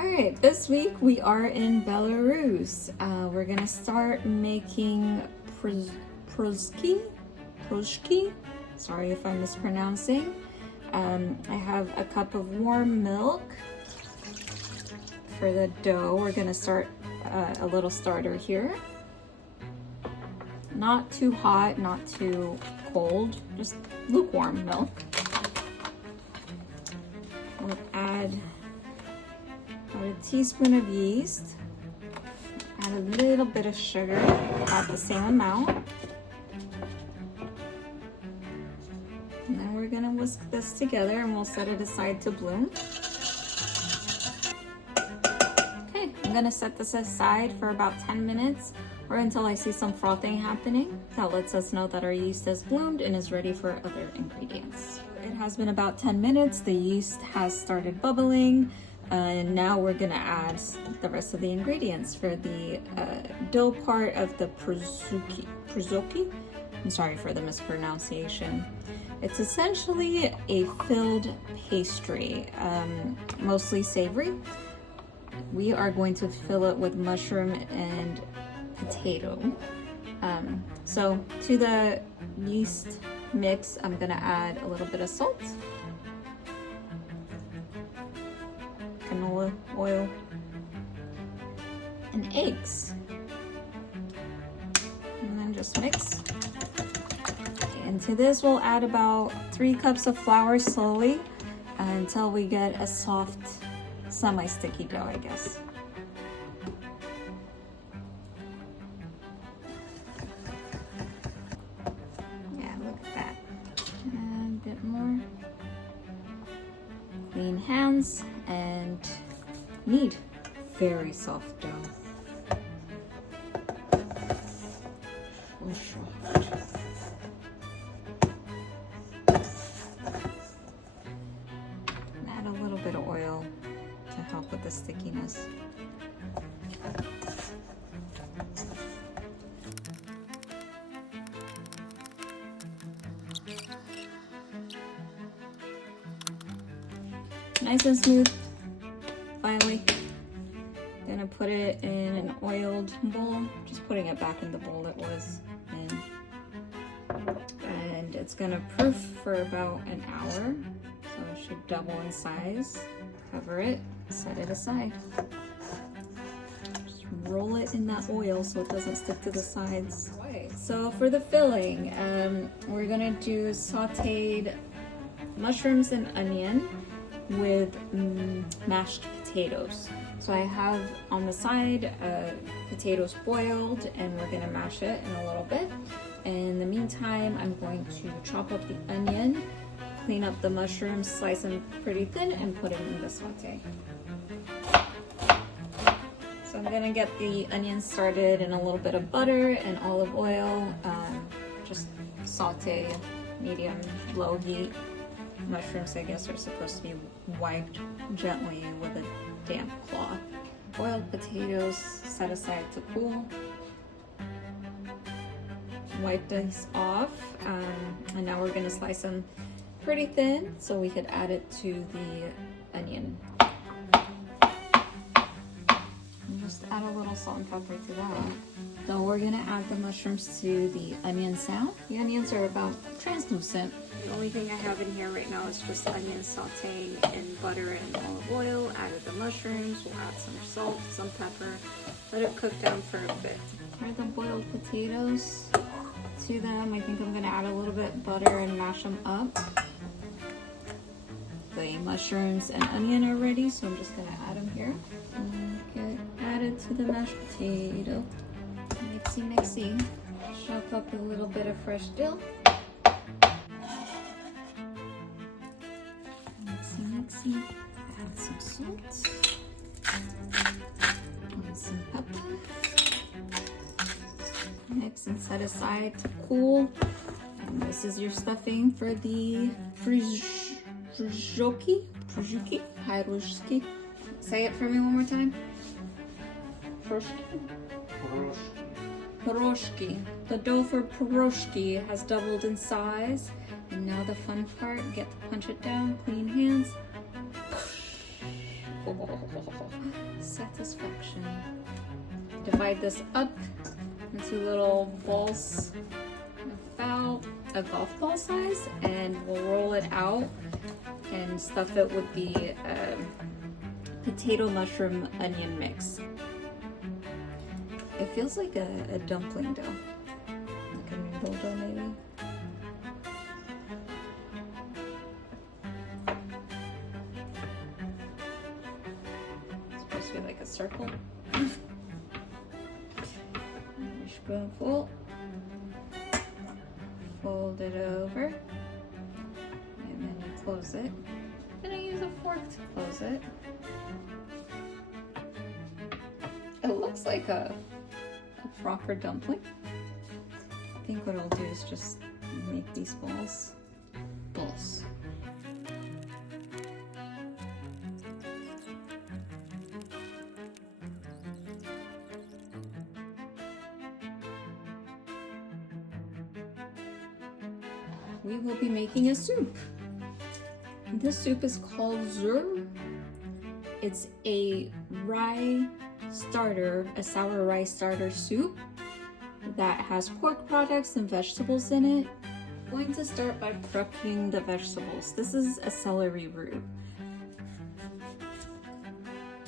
Alright, this week we are in Belarus. We're gonna start making Pirozhki. Sorry if I'm mispronouncing. I have a cup of warm milk. For the dough, we're gonna start a little starter here. Not too hot, not too cold, just lukewarm milk. We'll add about a teaspoon of yeast, add a little bit of sugar, about the same amount. And then we're gonna whisk this together and we'll set it aside to bloom. Okay, I'm gonna set this aside for about 10 minutes or until I see some frothing happening. That lets us know that our yeast has bloomed and is ready for other ingredients. It has been about 10 minutes, the yeast has started bubbling. And now we're gonna add the rest of the ingredients for the dough part of the Pirozhki. I'm sorry for the mispronunciation. It's essentially a filled pastry, mostly savory. We are going to fill it with mushroom and potato. So to the yeast mix, I'm gonna add a little bit of salt, canola oil, and eggs. And then just mix. And to this we'll add about 3 cups of flour slowly until we get a soft, semi-sticky dough, I guess. Yeah, look at that. And a bit more. Clean hands and knead. Very soft dough. So soft. And add a little bit of oil to help with the stickiness. Nice and smooth. Finally, gonna put it in an oiled bowl. Just putting it back in the bowl it was in. And it's gonna proof for about an hour. So it should double in size. Cover it, set it aside. Just roll it in that oil so it doesn't stick to the sides. So for the filling, we're gonna do sauteed mushrooms and onion with mashed potatoes. So I have on the side potatoes boiled and we're gonna mash it in a little bit. In the meantime, I'm going to chop up the onion, clean up the mushrooms, slice them pretty thin and put them in the saute. So I'm gonna get the onions started in a little bit of butter and olive oil. Just saute medium low heat. Mushrooms, I guess, are supposed to be wiped gently with a damp cloth. Boiled potatoes set aside to cool. Wipe these off, and now we're gonna slice them pretty thin so we could add it to the onion. And just add a little salt and pepper to that. So we're gonna add the mushrooms to the onions now. The onions are about translucent. The only thing I have in here right now is just onion sauteing in butter and olive oil. Added the mushrooms, we'll add some salt, some pepper, let it cook down for a bit. Add the boiled potatoes to them. I think I'm gonna add a little bit of butter and mash them up. The mushrooms and onion are ready, so I'm just gonna add them here. And get added to the mashed potato. Mixy. Chop up a little bit of fresh dill. Mixy. Add some salt. And some pepper. Mix and set aside to cool. And this is your stuffing for the Pirozhki. Say it for me one more time. Pirozhki. The dough for Pirozhki has doubled in size. And now the fun part, get to punch it down, clean hands. Satisfaction. Divide this up into little balls about a golf ball size, and we'll roll it out and stuff it with the potato, mushroom, onion mix. It feels like a dumpling dough, like a noodle dough maybe. It's supposed to be like a circle. Spoonful. Fold it over, and then you close it. And I use a fork to close it. It looks like a proper dumpling. I think what I'll do is just make these balls. We will be making a soup. This soup is called Zhur. It's a rye starter, a sour rye starter soup that has pork products and vegetables in it. I'm going to start by prepping the vegetables. This is a celery root.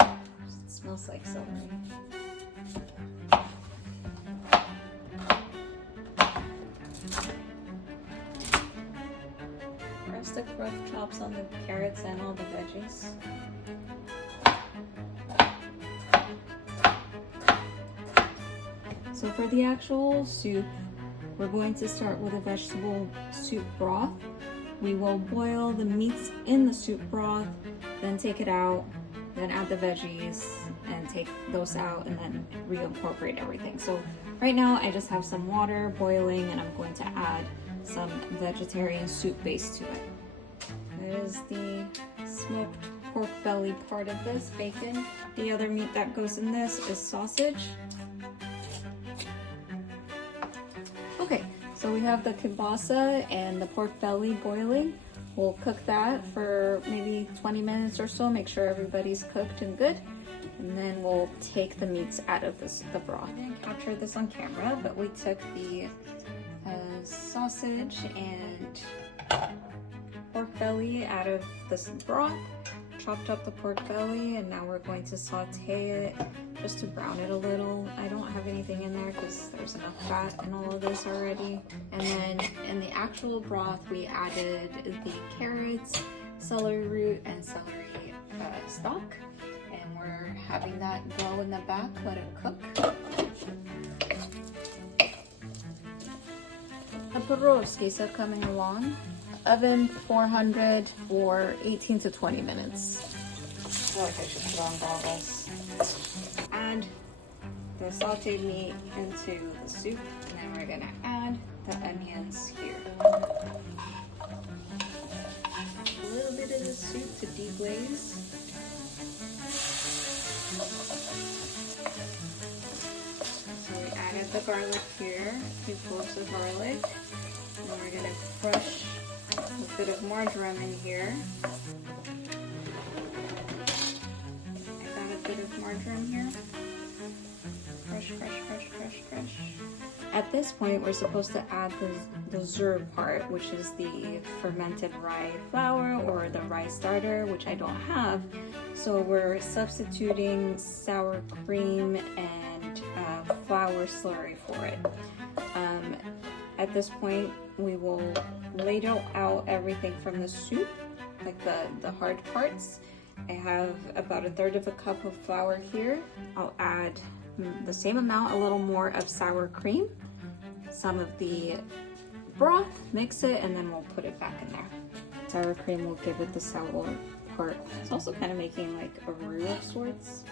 It smells like celery. The rough chops on the carrots and all the veggies. So for the actual soup, we're going to start with a vegetable soup broth. We will boil the meats in the soup broth, then take it out, then add the veggies and take those out, and then reincorporate everything. So right now I just have some water boiling, and I'm going to add some vegetarian soup base to it. That is the smoked pork belly part of this, bacon. The other meat that goes in this is sausage. Okay, so we have the kielbasa and the pork belly boiling. We'll cook that for maybe 20 minutes or so, make sure everybody's cooked and good. And then we'll take the meats out of the broth. I didn't capture this on camera, but we took the sausage and pork belly out of this broth, chopped up the pork belly, and now we're going to saute it just to brown it a little. I don't have anything in there because there's enough fat in all of this already. And then in the actual broth, we added the carrots, celery root, and celery stalk. And we're having that go in the back, let it cook. The Pirozhkis are coming along. Oven 400 for 18 to 20 minutes. I feel like I should put on goggles. Add the sauteed meat into the soup, and then we're gonna add the onions here. A little bit of the soup to deglaze. So we added the garlic here, 2 cloves of garlic. And we're gonna crush a bit of marjoram in here. I got a bit of marjoram here. Crush, crush, crush, crush, crush. At this point, we're supposed to add the Zhur part, which is the fermented rye flour or the rye starter, which I don't have. So we're substituting sour cream and flour slurry for it. At this point, we will ladle out everything from the soup, like the hard parts. I have about 1/3 of a cup of flour here. I'll add the same amount, a little more of sour cream, some of the broth, mix it, and then we'll put it back in there. Sour cream will give it the sour part. It's also kind of making like a roux of sorts.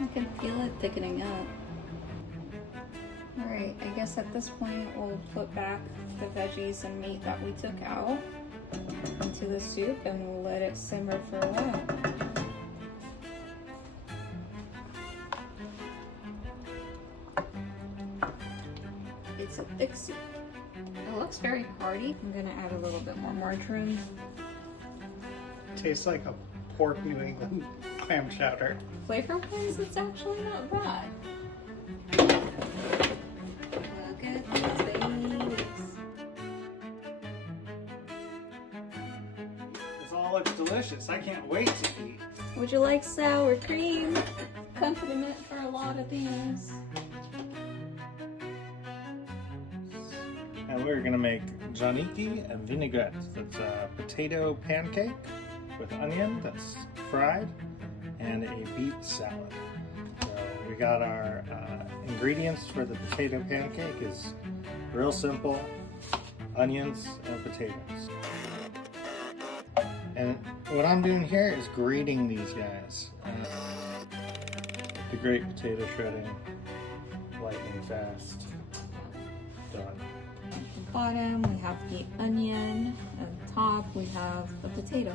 I can feel it thickening up. Alright, I guess at this point we'll put back the veggies and meat that we took out into the soup and we'll let it simmer for a while. creates a thick soup. It looks very hearty. I'm gonna add a little bit more margarine. Tastes like a pork New England clam chowder. Flavor-wise, it's actually not bad. Look at these babies. This all looks delicious. I can't wait to eat. Would you like sour cream? Accompaniment for a lot of things. And we're gonna make Draniki and vinaigrette. That's a potato pancake with onion that's fried and a beet salad. So we got our ingredients for the potato pancake is real simple: onions and potatoes. And what I'm doing here is grating these guys. The great potato shredding, lightning fast, done. At the bottom, we have the onion. At the top, we have the potato.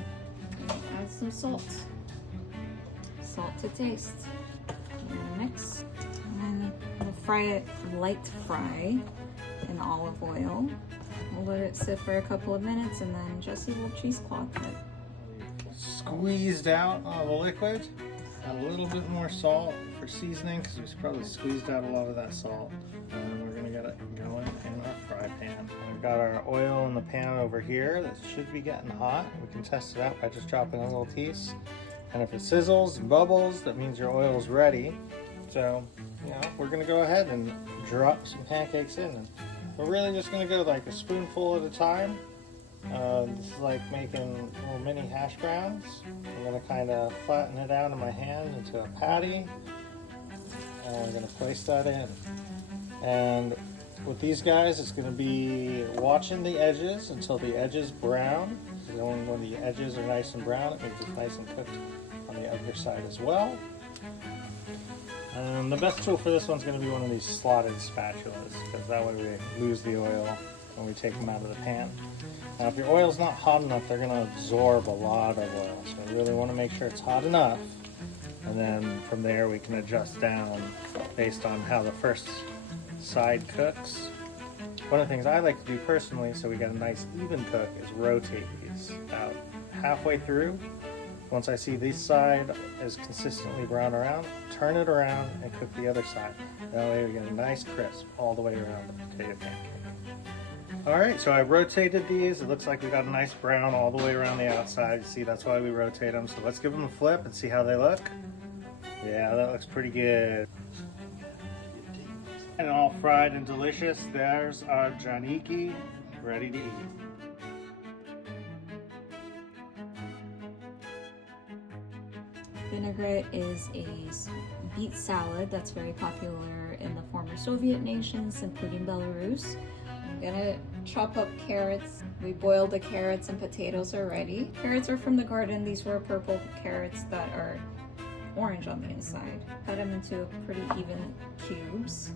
Add some salt. Salt to taste. And mix. And we'll fry it light fry in olive oil. We'll let it sit for a couple of minutes and then Jesse will cheesecloth it. Squeezed out all the liquid. Add a little bit more salt for seasoning because we probably squeezed out a lot of that salt. And then we're gonna get it going in our fry pan. We've got our oil in the pan over here that should be getting hot. We can test it out by just dropping a little piece. And if it sizzles and bubbles, that means your oil is ready. So, you know, we're gonna go ahead and drop some pancakes in. And we're really just gonna go like a spoonful at a time. This is like making little mini hash browns. I'm gonna kind of flatten it out in my hand into a patty. And I'm gonna place that in. And with these guys, it's gonna be watching the edges until the edges brown. So when the edges are nice and brown, it means it's nice and cooked on the other side as well. The best tool for this one's going to be one of these slotted spatulas, because that way we lose the oil when we take them out of the pan. Now if your oil's not hot enough, they're going to absorb a lot of oil, so we really want to make sure it's hot enough, and then from there we can adjust down based on how the first side cooks. One of the things I like to do personally, so we get a nice even cook, is rotate these about halfway through. Once I see this side is consistently brown around, turn it around and cook the other side. That way we get a nice crisp all the way around the potato pancake. Alright, so I rotated these. It looks like we got a nice brown all the way around the outside. You see, that's why we rotate them. So let's give them a flip and see how they look. Yeah, that looks pretty good. And all fried and delicious. There's our Draniki, ready to eat. Vinaigrette is a beet salad that's very popular in the former Soviet nations, including Belarus. I'm gonna chop up carrots. We boiled the carrots and potatoes already. Carrots are from the garden. These were purple carrots that are orange on the inside. Cut them into pretty even cubes.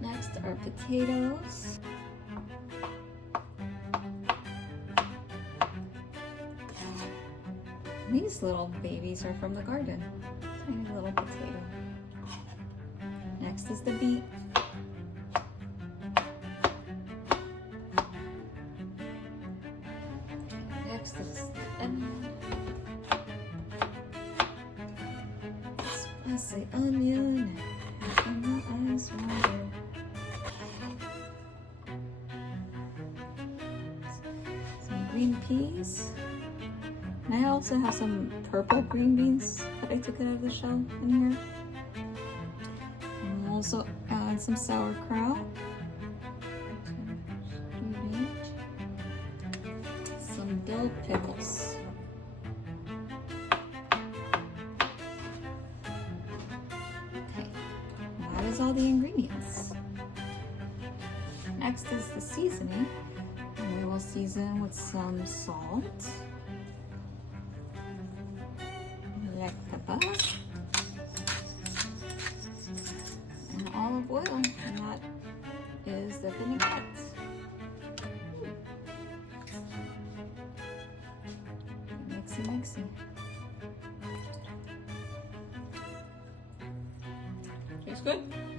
Next are potatoes. These little babies are from the garden. Tiny little potato. Next is the beet. Next is the onion. Spicy onion. Making my eyes water. Some green peas. And I also have some purple green beans that I took out of the shell in here. And we'll also add some sauerkraut. Some dill pickles. Okay, that is all the ingredients. Next is the seasoning. And we will season with some salt. Pepper and olive oil, and that is the vinaigrette. Mixy. Tastes good?